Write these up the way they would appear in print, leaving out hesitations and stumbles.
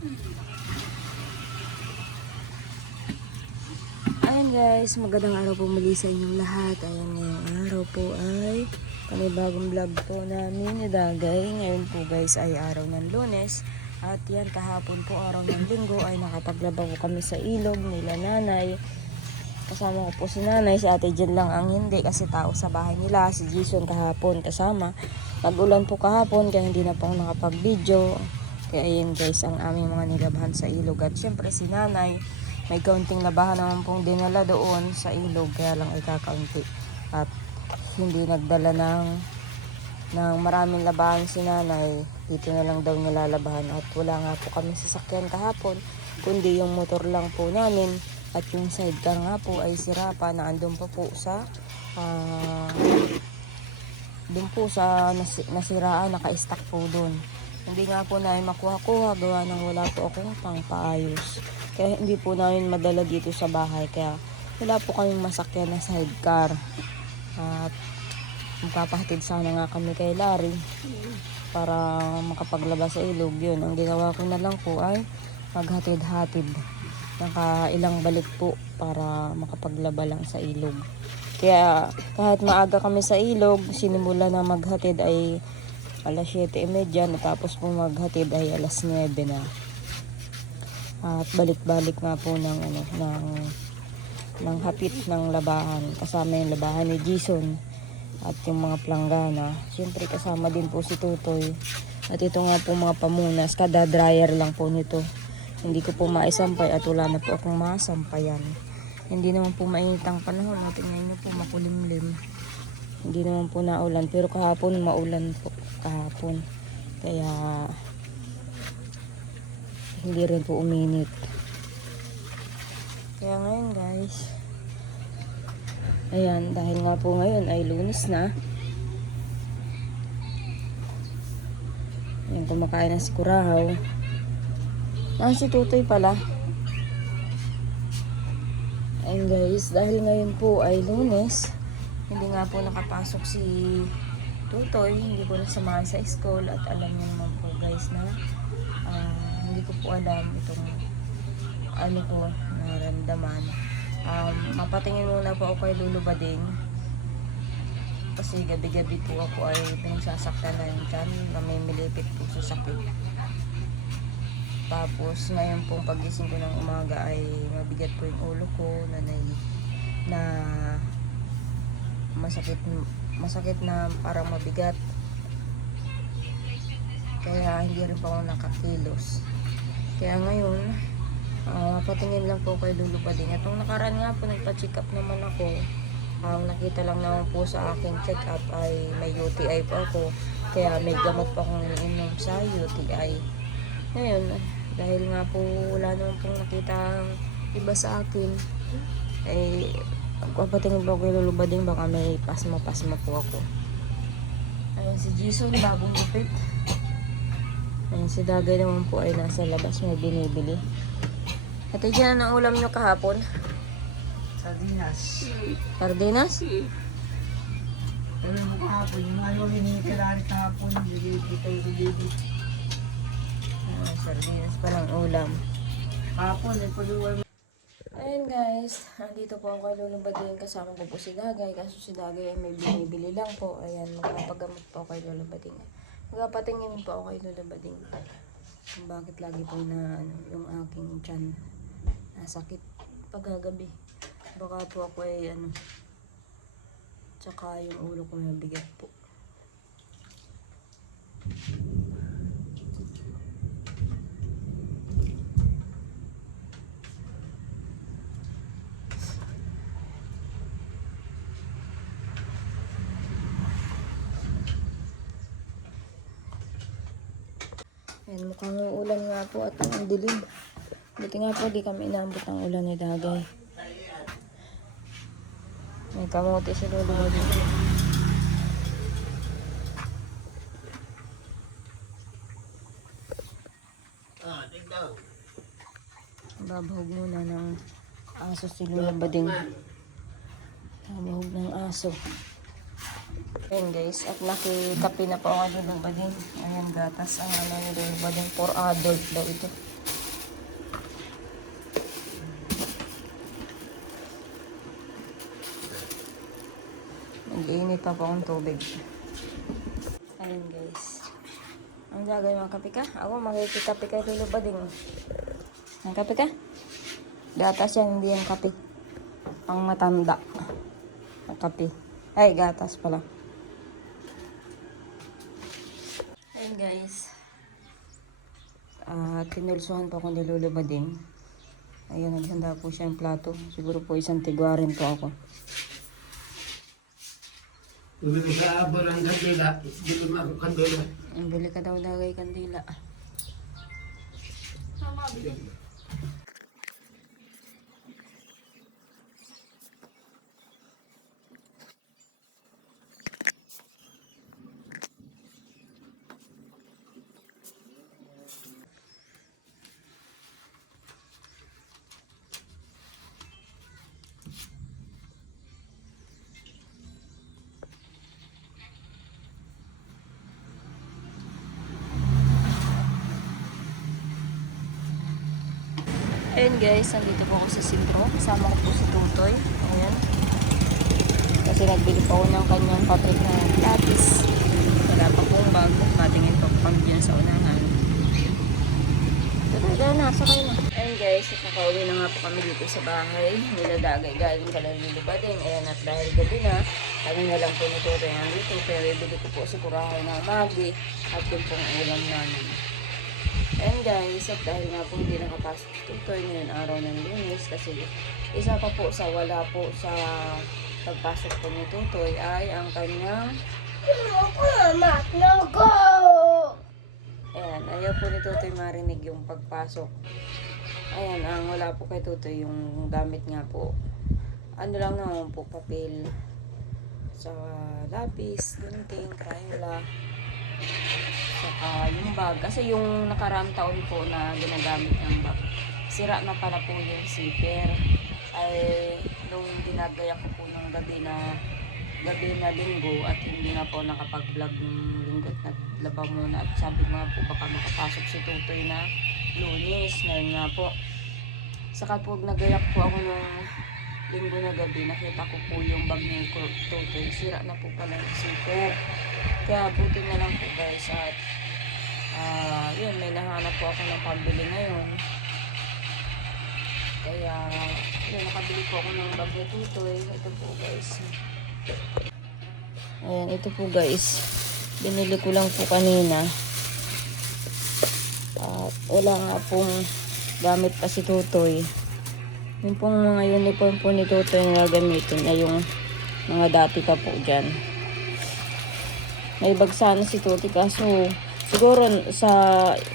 Ayan guys, magandang araw po muli sa inyong lahat. Ayan, ngayong araw po ay panibagong vlog po namin ni Dagay. Ngayon po guys ay araw ng Lunes. At yan, kahapon po araw ng Linggo ay nakapaglaba po kami sa ilog nila nanay. Kasama ko po si nanay, si ate Jen lang ang hindi kasi tao sa bahay nila. Si Jason kahapon kasama. Nag-ulan po kahapon kaya hindi na po ako nakapag-video. Kaya ayan guys ang aming mga nilabahan sa ilog. At syempre si nanay, may kaunting labahan naman pong dinala doon sa ilog, kaya lang ay kakaunti. At hindi nagdala ng maraming labahan si nanay. Dito na lang daw nilalabahan. At wala nga po kami sasakyan kahapon, kundi yung motor lang po namin. At yung sidecar nga po ay sira pa, na andun pa po sa dun po sa nasiraan, naka-stack po dun. Hindi nga po namin makuha-kuha, gawa ng wala po akong pangpaayos. Kaya hindi po namin madala dito sa bahay. Kaya wala po kaming masakyan na sidecar. At magpapahatid sana nga kami kay Larry para makapaglaba sa ilog. Yun, ang ginawa ko na lang po ay maghatid-hatid. Nakailang balik po para makapaglaba lang sa ilog. Kaya kahit maaga kami sa ilog, sinimula na maghatid ay alas 7:30, natapos po maghatid ay alas 9 na. At balik-balik nga po ng hapit ng labahan. Kasama yung labahan ni Jason at yung mga planggana. Siyempre kasama din po si Tutoy. At ito nga po mga pamunas, kada dryer lang po nito. Hindi ko po maisampay at wala na po akong masampayan. Hindi naman po mainit ang panahon. Tingnan nyo po, makulimlim. Hindi naman po naulan. Pero kahapon maulan po. Kahapon. Kaya hindi rin po uminit. Kaya ngayon guys, ayan, dahil nga po ngayon ay Lunes na. Ayan, kumakain na si Kurahaw. Si Tutoy pala. Ayan guys, dahil ngayon po ay Lunes, hindi nga po nakapasok si Tutoy, hindi ko nasamahan sa school. At alam niyo naman po guys na hindi ko po alam itong ano ko naramdaman. Mapatingin muna po ako kay Lulu Bading kasi gabi-gabi po ako ay pinagsasaktan na yung tiyan, namimilipit po sa sakit. Tapos ngayon pong pagising ko ng umaga ay mabigat po yung ulo ko na masakit na parang mabigat. Kaya hindi rin po ako nakakilos. Kaya ngayon, patingin lang po kay Lulu Bading. Atong nakaraan nga po, nagpa-check up naman ako. Nakita lang naman po sa aking check up ay may UTI po ako. Kaya may gamot pa akong ininom sa UTI. Ngayon, dahil nga po wala naman pong nakita iba sa akin, ay patingin po kay Lulu Bading, baka may pasma-pasma po ako. Ayun si Jason, bagong gupit. Ayan, si Dagay naman po ay nasa labas, may binibili. At dyan ang ulam nyo kahapon? Sardinas. Sardinas? Pero mo kahapon, yung ayaw hinihikilarit kahapon, Sardinas palang ulam. kahapon, pag-uwan mo. Ayun guys, andito po ako kay Lulu Bading, kasama ko po si Dagay. Kaso si Dagay ay may binibili lang po. Ayan, magpapagamot po ako kay Lulu Bading. Magpapatingin po ako kay Lulu Bading kung bakit lagi po na yung aking tiyan nasakit pagkagabi. Baka po ako ay tsaka yung ulo ko mabigat po. Ayan, mukhang ulan nga po at ang dilim. Buti nga po di kami inaambot ng ulan ni Dagay. May kamote si Lulu Bading. Babahog muna ng aso si Lulu Bading. Babahog ng aso. Ayan guys, at nakikape na po ako dito ba din. Ayan gatas ang ano nito ba din for adult daw ito. Nag-iinit pa po akong tubig. Ayan guys. Ang gagawin mga kape ka? Ako makikikape kay Lolo Bading. Ang kape ka? Gatas yan, hindi yung kape. Ang matanda. Ang kape. Ay, gatas pala. Ayan guys. Tinulsuhan po ako ni Lolo Bading. Ayan, naghanda po siya yung plato. Siguro po isang tigwarin po ako. Bumili sa abor ang kandila, bili mo ako kandila. Ang bili ka daw dagay kandila. Ayan guys, nandito po ako sa sentro. Kasama ko po si Tutoy. Ayan. Kasi nagbili po ako ng kanyang patik na lapis. Wala pa pong bago. Matingin pa po kami dyan sa unahan. Tara, na, sakay na. Ayan guys, at nakauwi na nga po kami dito sa bahay. Niladagay galing Kalalili Bading. Ayan, at dahil gabi na, kami na lang po ni Tutoy nandito. Pero ibili ko po si Kurahay ng Magi at yung pong ulam namin. And guys, at dahil nga po hindi nakapasok si Tutoy ngayon araw ng Lunes kasi isa pa po sa wala po sa pagpasok po ni Tutoy ay ang kanyang ayan, ayaw po ni Tutoy marinig yung pagpasok. Ayan, ang wala po kay Tutoy yung gamit nga po. Ano lang naman po, papel sa lapis, gunting, crayola. Saka yung bag, kasi yung nakaraang taon po na ginagamit ng bag, sira na pala po yung zipper. Ay nung dinagaya ko po nung gabi na linggo at hindi na po nakapag-vlog ng linggo at naglaba muna at sabi nga po baka makapasok si Tutoy na Lunes na yun nga po. Saka po nagayak po ako nung linggo na gabi, nakita ko po yung bag ni Tutoy, sira na po pala yung zipper. Kaya buti na lang po guys at yun, may nahanap po ako ng pambili ngayon. Kaya yun, nakabili po ako ng bag ni Tutoy. Ito po guys. Ayan, ito po guys. Binili ko lang po kanina. At wala nga pong gamit pa si Tutoy. Yung pong mga uniform po ni Tutoy na gagamitin ay yung mga dati pa po dyan. May bag sana si Tutoy kaso siguro sa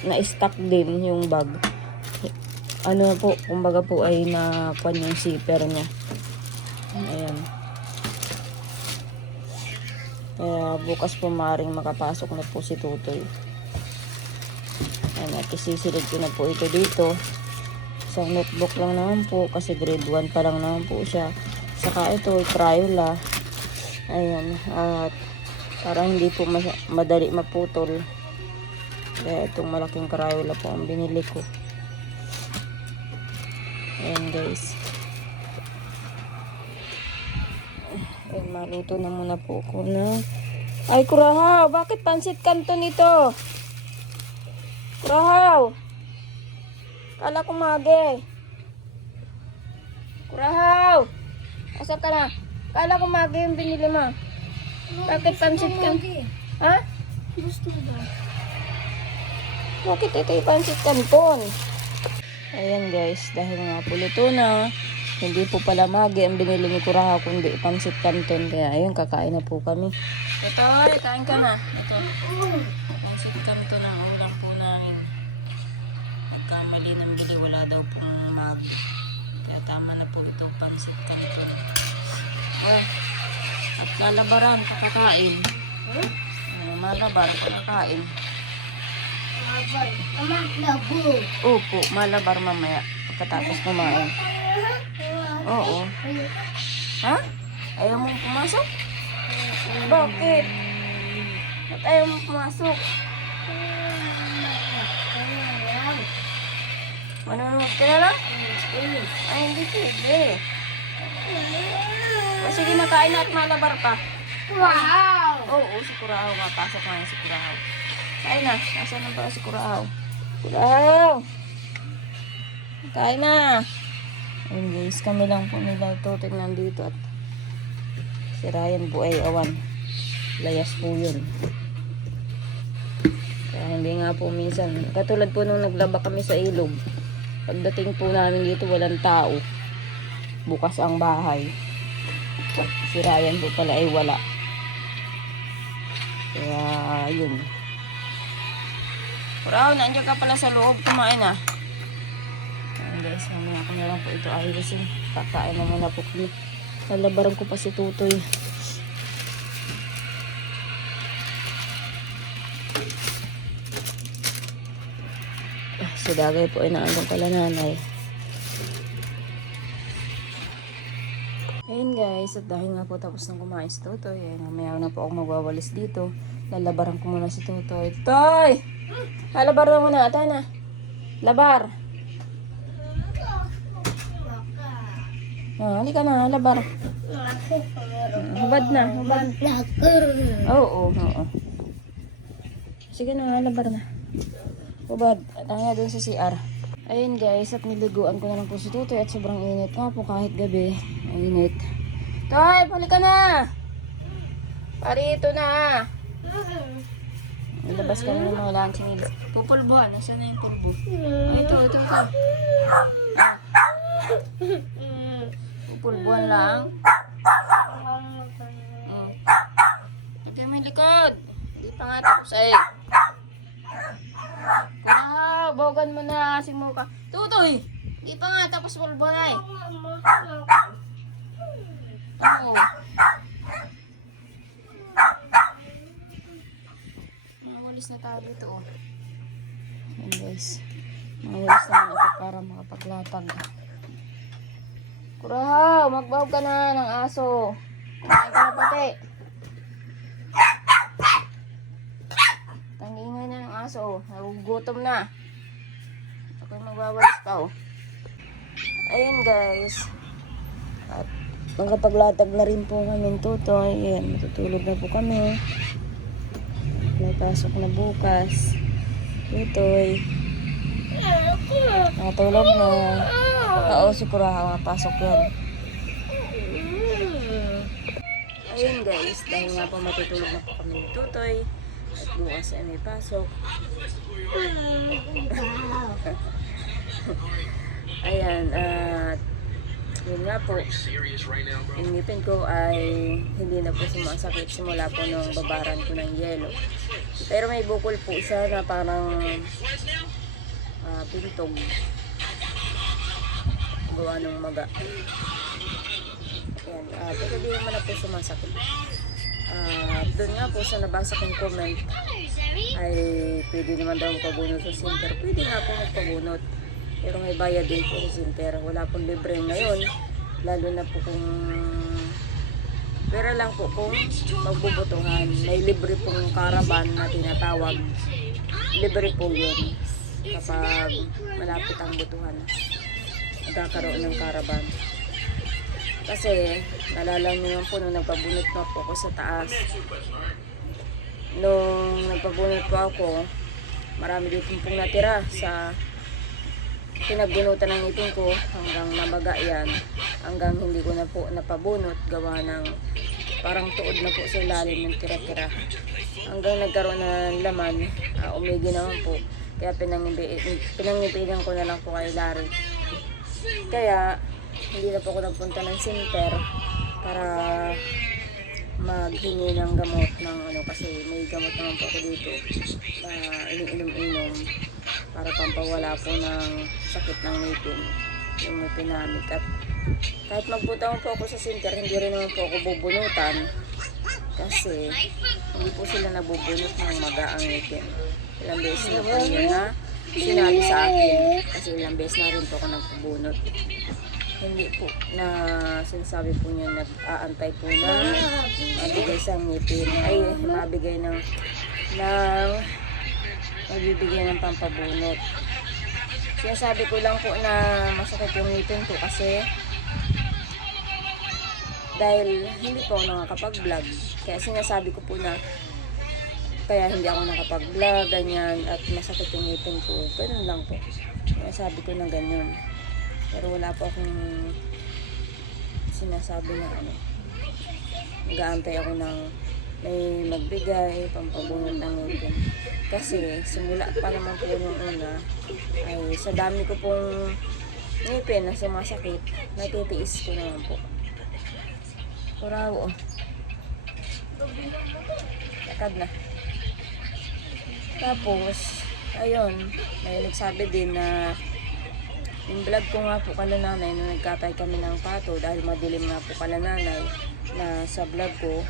na-stock din yung bag. Ano po, kumbaga po ay nakuha yung zipper niya. Ayan. Kaya bukas po maaaring makapasok na po si Tutoy. Ayan, at isisilid ko na po ito dito. Isang notebook lang naman po kasi grade 1 pa lang naman po siya. Saka ito, Crayola. Ayan, at para hindi po madali maputol. Kaya itong malaking Crayola po ang binili ko. Ayan guys. Ayan, maluto na muna po ako na. Ay, Kurahaw! Bakit pansit kanto nito? Kurahaw! Kala ko mage. Kurahaw! Asa ka na? Kala ko mage yung binili mo. Bakit pansit kanto? Ha? Gusto ba? Bakit ito yung pansit kanton? Ayan guys, dahil nga po luto na, hindi po pala magi ang binili ni Kurahaw kundi pansit kanton. Kaya ayun, kakain na po kami. Ito, kain ka na. Ito, pansit kanton ang ulam po namin. Nagkamali ng bili, wala daw pong magi. Kaya tama na po ito, pansit kanton. At lalabaran, kakakain. Malabar, kakakain. Opo, malabar mamaya pagkatapos kumain. Oo. Ha? Ayaw mong pumasok? Bakit? Ba't ayaw mo pumasok? Manunod ka na lang? Ay, hindi pwede. O sige, makain na at malabar ka. Wow! Oo, si Kurao. Mapasok na yung si Kurao. Kain na. Nasaan na ba si Kurao? Kurao! Kain na. Ayun guys, kami lang po nila Tutoy nandito at si Ryan po ay awan. Layas po yun. Kaya hindi nga po minsan. Katulad po nung naglaba kami sa ilog. Pagdating po namin dito walang tao. Bukas ang bahay. Si Ryan po pala ay wala. Kaya yun. Kurao, nandiyan ka pala sa loob. Kumain na. Ayan guys, mamaya ko na lang po ito ayusin. Kakain na muna po kami. Lalabaran ko pa si Tutoy. Si Dagay po ay naandang pala nanay. Ayun guys, at dahil nga po tapos nang kumain si Tutoy, ayun, mamaya na po ako magwawalis dito. Lalabaran ko muna si Tutoy. Toy! Labar na muna, ata na. Labar. Halika na, labar. Hubad na, hubad. Oo. Sige na, labar na. Hubad, at nga dun sa CR. Ayun guys, at niliguan ko na lang po si Tutoy at sobrang init nga po kahit gabi. Init. Toy, balik ka na! Parito na! Ilabas ka na ng mga lunching. Pupulbuhan, nasaan na yung pulbo? Ay, ito. Pupulbuhan lang. Okay, may likod. Hindi pa nga tapos ay. Wow, bogan mo na. Simu ka. Tutoy! Hindi pa nga tapos pulbuhan ay. Oo. Mawalis na tayo dito, oh. Ayan guys. Mawalis naman ako para makapaglatag. Kurahaw, magbahog ka na ng aso. Kumain ka na pati. Tangingay na ng aso, oh. Nagugutom na. Ako'y magwawalis pa, oh. Ayun guys. At makapaglatag na rin po kami Tutoy. Ayan, matutulog na po kami. May pasok na bukas. Tutoy. Nakatulog na. Oo, si Kurahaw pasok yan. Ayun guys, dahil nga po matutulog na po kami ni Tutoy. At bukas ay may pasok. Ayan, at yun nga po, yung ngipin ko ay hindi na po sumasakit simula po nung babaran ko ng yelo. Pero may bukol po siya na parang pintog. Gawa ng maga. Ayan, pero di naman na po sumasakit. Doon nga po sa nabasa kong comment ay pwede naman daw magpabunot sa center. Pwede nga po magpabunot. Pero may bayad din po sa center. Wala pong libre ngayon. Lalo na po kung pera lang po kung magbubutuhan. May libre pong caravan na tinatawag. Libre po yun. Kapag malapit ang butuhan. Magkakaroon ng caravan. Kasi nalala nyo naman po nung nagpabunot na po ako sa taas. Nung nagpabunot po ako, marami din pong natira sa pinagbunutan ng ngipin ko hanggang nabaga yan, hanggang hindi ko na po napabunot gawa ng parang tuod na po sa ilalim ng tira-tira hanggang nagkaroon na ng laman. Umigi naman po, kaya pinangipigan ko na lang po kay Larry. Kaya hindi na po ako nagpunta ng center para maghingi ng gamot ng kasi may gamot naman po ako dito na iniinom-inom para pampawala po ng sakit ng ngipin, yung ngipin namin. At kahit magpunta po ako sa center, hindi rin naman po ako bubunutan kasi hindi po sila nabubunot ng maga ang ngipin. Ilang beses na po yun na sinabi sa akin kasi ilang beses na rin po ako nagpubunot. hindi po na sinasabi po niya nag-aantay po na mabigay sa ngipin ay mabigay ng magbibigay ng pampabunot. Sinasabi ko lang po na masakit yung ngipin ko kasi dahil hindi po ako nakakapag-vlog. Kaya sinasabi ko po na kaya hindi ako nakapag-vlog, ganyan, at masakit yung ngipin ko. Ganun lang po. Kaya sabi ko na ganyan. Pero wala po akong sinasabi na ano. Nag-aantay ako ng may magbigay, pampabunot ng ngipin. Kasi simula pa naman po nung una, ay sa dami ko pong ngipin na sumasakit, natitiis ko naman po. Kurawo. Lakad na. Tapos, ayun, may nagsabi din na yung vlog ko nga po kala nanay nung nagkatay kami ng pato dahil madilim nga po kala nanay na sa vlog ko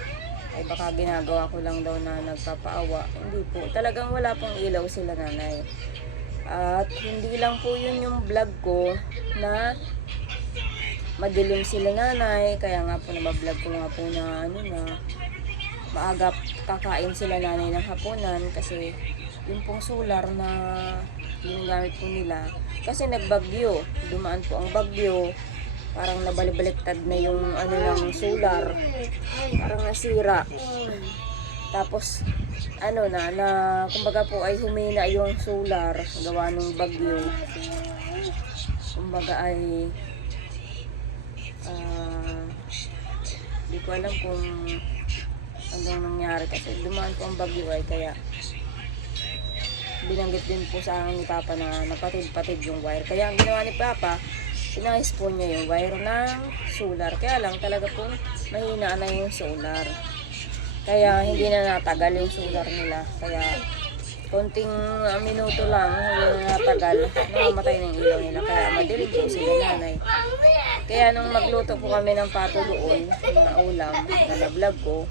ay baka ginagawa ko lang daw na nagpapaawa. Hindi po. Talagang wala pong ilaw sila nanay. At hindi lang po yun yung vlog ko na madilim sila nanay. Kaya nga po nabablog ko nga po na ano na maaga kakain sila nanay ng hapunan kasi yung pong solar na ginagamit po nila. Kasi nagbagyo. Dumaan po ang bagyo. Parang nabalibaliktad na yung ano ng solar. Parang nasira. Tapos ano na kumbaga po ay humina yung solar gawa ng bagyo. Kumbaga ay di ko alam kung anong nangyari kasi dumaan po ang bagyo ay kaya binanggit din po sa akin ni Papa na napatid-patid yung wire. Kaya ang ginawa ni Papa, inayos po niya yung wire ng solar. Kaya lang talaga po mahina na yung solar. Kaya hindi na natagal yung solar nila. Kaya konting minuto lang, hindi na natagal, namamatay na yung ilaw nila. Kaya madilim po sila nanay. Kaya nung magluto po kami ng pato doon, na ulam, na vlog ko,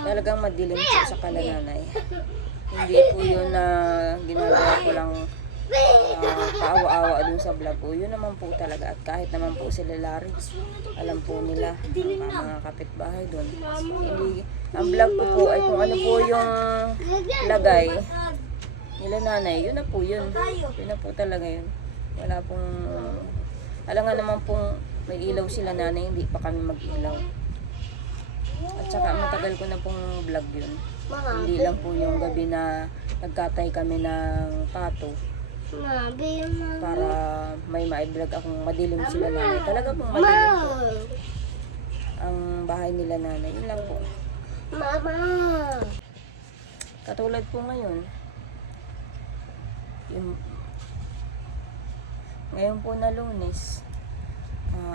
talagang madilim po sa kalananay. Hindi po yun na ginagawa ko lang paawa-awa dun sa vlog ko. Yun naman po talaga. At kahit naman po sila Larry, alam po nila mga kapitbahay dun. Hindi, ang vlog ko po ay kung ano po yung lagay nila nanay, yun na po yun. Yun na po talaga yun. Wala pong, alam nga naman pong may ilaw sila nanay, hindi pa kami mag-ilaw. At saka matagal ko na pong vlog yun. Hindi lang po yung gabi na nagkatay kami ng pato para may ma-vlog akong madilim sila nanay. Talaga pong madilim po ang bahay nila nanay. Yun lang po. Katulad po ngayon, ngayon po na Lunes,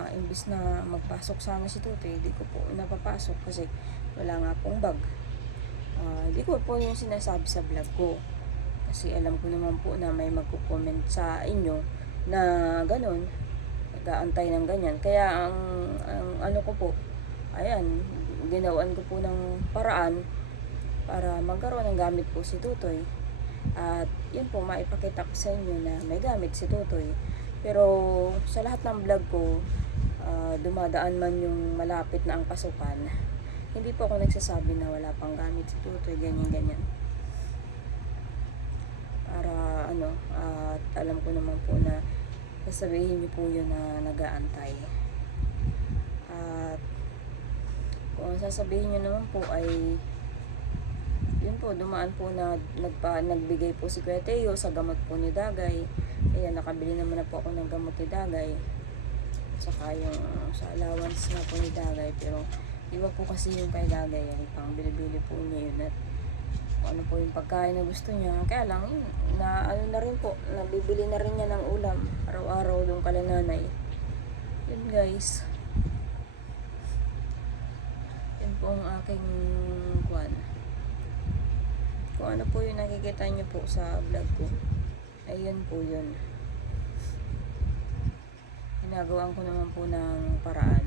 imbis na magpasok sana si Tutoy, hindi ko po napapasok kasi wala nga pong bag. Hindi ko po yung sinasabi sa vlog ko kasi alam ko naman po na may magko-comment sa inyo na ganun, nag-aantay ng ganyan. Kaya ang ano ko po, ayan, ginawan ko po ng paraan para magkaroon ng gamit po si Tutoy. At yun po, maipakita ko sa inyo na may gamit si Tutoy. Pero sa lahat ng vlog ko, dumadaan man yung malapit na ang pasukan, hindi po ako nagsasabi na wala pang gamit si Tutoy, ganyan-ganyan. Para ano, at alam ko naman po na sasabihin niyo po yun na nag-aantay. At kung sasabihin niyo naman po ay yun po, dumaan po na nagbigay po si Kuya Teo sa gamot po ni Dagay. Ayan, nakabili naman na po ako ng gamot ni Dagay. Saka yung sa allowance na po ni Dagay. Pero iba po kasi yung kay Dagay. Yan, pang bili-bili po niya yun. At ano po yung pagkain na gusto niya. Kaya lang, yun, na ano na rin po, nabibili na rin niya ng ulam. Araw-araw doon kala nanay. Yun guys. Yun po ang aking kwan. Kung ano po yung nakikita niyo po sa vlog ko, ayun po yun. Ginagawan ko naman po ng paraan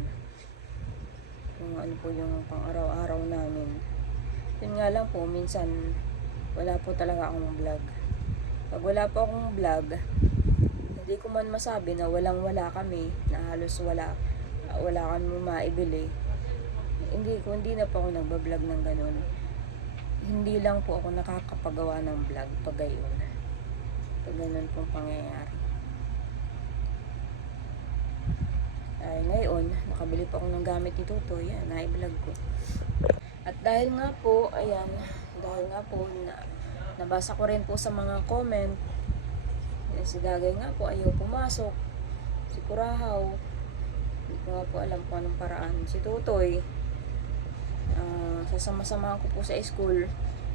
kung ano po yung pang araw-araw namin. Yun nga lang po, minsan wala po talaga akong vlog. Pag wala po akong vlog, hindi ko man masabi na walang-wala kami, na halos wala kami maibili. Hindi na po ako nagbablog ng ganun. Hindi lang po ako nakakapagawa ng vlog pag gayon. Pag ganun pong pangyayari. Ay, ngayon, nakabili pa ako ng gamit ni Tutoy. Yan, na-vlog ko. At dahil nga po, nabasa ko rin po sa mga comment, si Dagay nga po ayaw pumasok, si Kurahaw, hindi ko nga po alam kung anong paraan. Si Tutoy, sasama-samahan ko po sa school,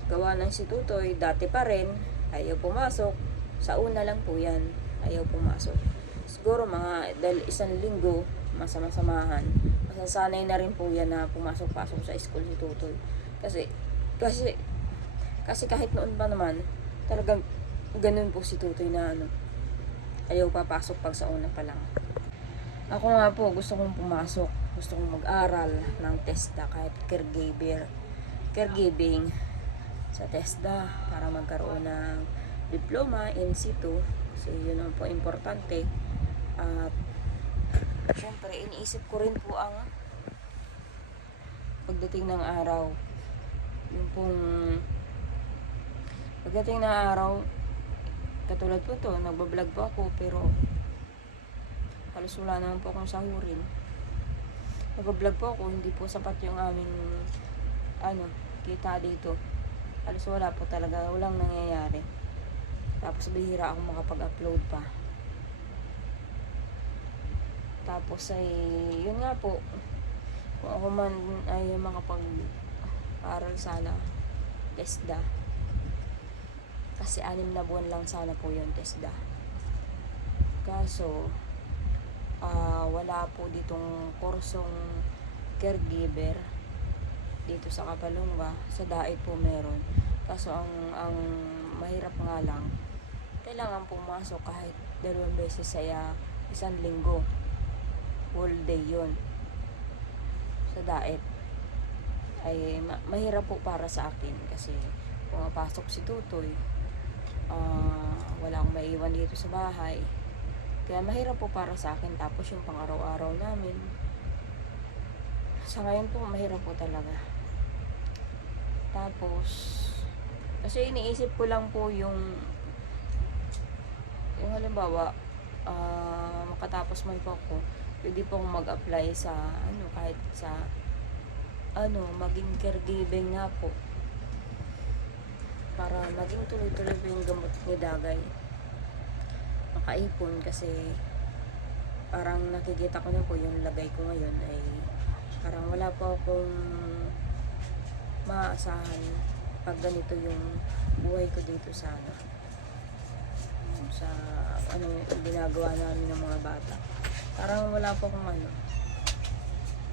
gawa ng si Tutoy, dati pa rin, ayaw pumasok. Sa una lang po yan, ayaw pumasok. Siguro dahil isang linggo, masama-samahan. Masasanay na rin po yan na pumasok-pasok sa school si Tutoy. Kasi kahit noon pa naman, talagang ganun po si Tutoy na ayaw papasok pag sa una pa lang. Ako nga po, gusto kong pumasok. Gusto kong mag-aral ng TESDA kahit caregiving sa TESDA para magkaroon ng diploma in situ. Kasi yun ang po importante. At syempre, iniisip ko rin po ang pagdating ng araw. Yung pong pagdating ng araw, katulad po to, nagbablog po ako, pero halos wala naman po akong sahurin. Nagbablog po ako, hindi po sapat yung aming kita dito. Halos wala po talaga, walang nangyayari. Tapos bihira ako makapag-upload pa. Tapos ay, yun nga po, kung ako man ay makapag-aral sana, TESDA. Kasi 6 na buwan lang sana po yung TESDA. Kaso, wala po ditong kursong caregiver dito sa Kapalungga. Sa Dait po meron. Kaso ang mahirap nga lang, kailangan pumasok kahit 2 beses sa isang linggo. Whole day yun. Sa Dait ay mahirap po para sa akin kasi pumapasok si Tutoy. Wala akong maiwan dito sa bahay. Kaya mahirap po para sa akin. Tapos yung pang-araw-araw namin, sa ngayon po mahirap po talaga. Tapos kasi iniisip ko lang po yung halimbawa makatapos man po ako, pwede pong mag-apply sa kahit sa maging caregiving nga po para maging tuloy-tuloy po yung gamot ni Dagay, makaipon. Kasi parang nakikita ko na po yung lagay ko ngayon ay parang wala po akong maaasahan pag ganito yung buhay ko dito sa ginagawa namin ng mga bata. Parang wala po akong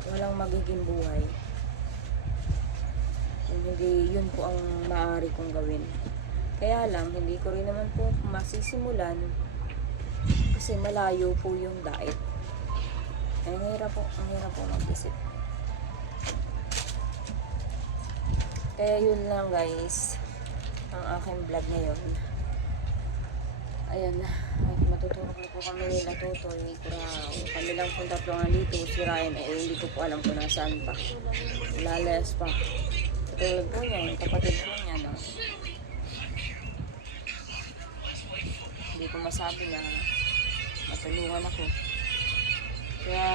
walang magiging buhay kung hindi yun po ang maaari kong gawin. Kaya lang, hindi ko rin naman po masisimulan kasi malayo po yung Dait. Ang hirap po mag-isip. Kaya yun lang guys, ang aking vlog ngayon. Ayan na, at matutulog na po kami nila Tutoy, Kurahaw. Kami lang po tatlo nga dito, si Ryan ay hindi ko po alam kung nasaan pa. Lalayas pa. Katulad po niya, yung kapatid po niya, no? Hindi ko masabi na matulungan ako. Kaya,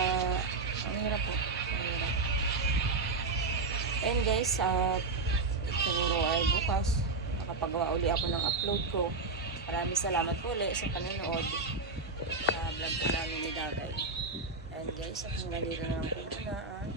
ang hirap po. Ang hirap. Ayun guys, at siguro ay bukas, nakapagawa uli ako ng upload ko. Maraming salamat po ulit sa panonood sa vlog po namin ni Dagay. Ayun guys, at hanggang dito na lang po muna.